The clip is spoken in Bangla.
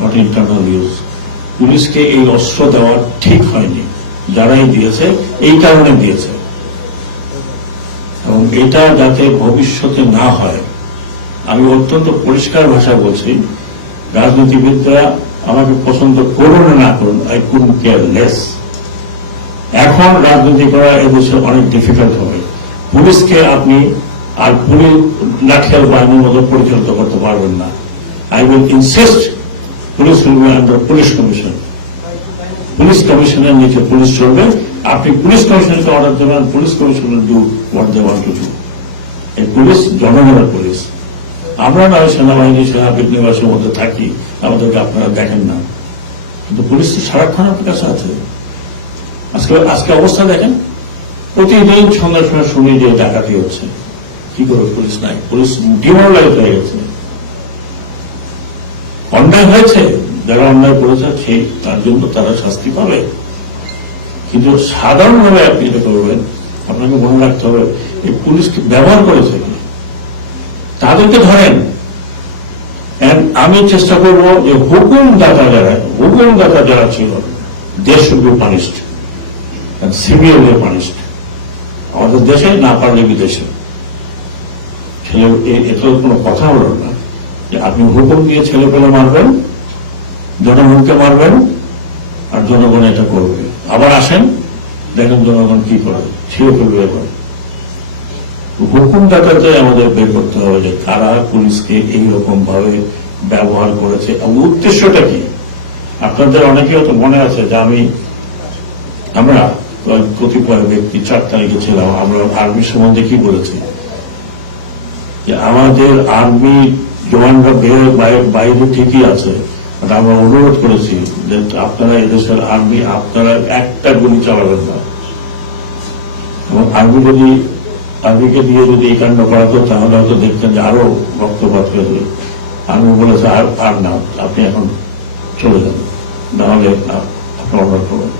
নট ইন্টারনাল ইউজ পুলিশকে এই অস্ত্র দেওয়া ঠিক হয়নি। যারাই দিয়েছে, এই কারণে দিয়েছে। এবং এটা যাতে ভবিষ্যতে না হয়, আমি অত্যন্ত পরিষ্কার ভাষায় বলছি, রাজনীতিবিদরা আমাকে পছন্দ করুন না করুন আই কুড কেয়ার লেস এখন রাজনীতি করা এদেশে অনেক ডিফিকাল্ট হবে। পুলিশকে আপনি আর পুলিশ লাঠিয়াল বাহিনীর মতো পরিচালিত করতে পারবেন না। I will insist police will under police commission. Police কমিশনের নিচে পুলিশ চলবে। আপনি পুলিশ কমিশনকে অর্ডার দেবেন, police commissioner do what they to do এই পুলিশ জনগণের পুলিশ। আমরা নয় সেনাবাহিনী সেনা বিঘ্নিবাসের মধ্যে থাকি। আমাদেরকে আপনারা দেখেন না। কিন্তু পুলিশ তো সারাক্ষণ আপনার কাছে আছে। আজকে আজকে অবস্থা দেখেন। প্রতিদিন সন্ধ্যার সময় শুনি যে ডাকাতি হচ্ছে। কি করে পুলিশ নাই? পুলিশ ডিমোরালাইজ হয়ে গেছে। অন্যায় হয়েছে? যারা অন্যায় করেছে, সেই তার জন্য তারা শাস্তি পাবে। কিন্তু সাধারণভাবে আপনি যেটা করবেন, আপনাকে মনে রাখতে হবে, এই পুলিশকে ব্যবহার করেছে তাদেরকে ধরেন আমি চেষ্টা করব যে হুকুম দাতা যারা হুকুম দাতা যারা ছিল, দেশ should be punished severely punished আমাদের দেশে না পারলে বিদেশে। ছেলে এটা কোনো কথা হলো না। যে আপনি হুকুম দিয়ে ছেলে পেলে মারবেন জনগণকে মারবেন আর জনগণ এটা করবে। আবার আসেন, দেখেন জনগণ কি করে, ছিঁড়ে ফেলবে এবার। হুকুমদাতাতে আমাদের বের করতে হবে যে কারা পুলিশকে এইরকম ভাবে ব্যবহার করেছে। এবং উদ্দেশ্যটা কি? আপনাদের অনেকেই তো মনে আছে যে আমি, আমরা কতিপয় ব্যক্তি, চার তারিখে ছিলাম, আমরা আর্মি সম্বন্ধে কি বলেছি? যে আমাদের আর্মি জওয়ানরা বাইরে- ঠিকই আছে আমরা অনুরোধ করেছি যে আপনারা এদেশের আর্মি, আপনারা একটা গুলি চালাবেন না। এবং আর্মি যদি আর্মিকে দিয়ে যদি এই কাণ্ড করাতো তাহলে হয়তো দেখতেন যে আরও রক্তপাত করে আর্মি বলেছে আর না, আপনি এখন চলে যান। না হলে আপনি অর্ডার করুন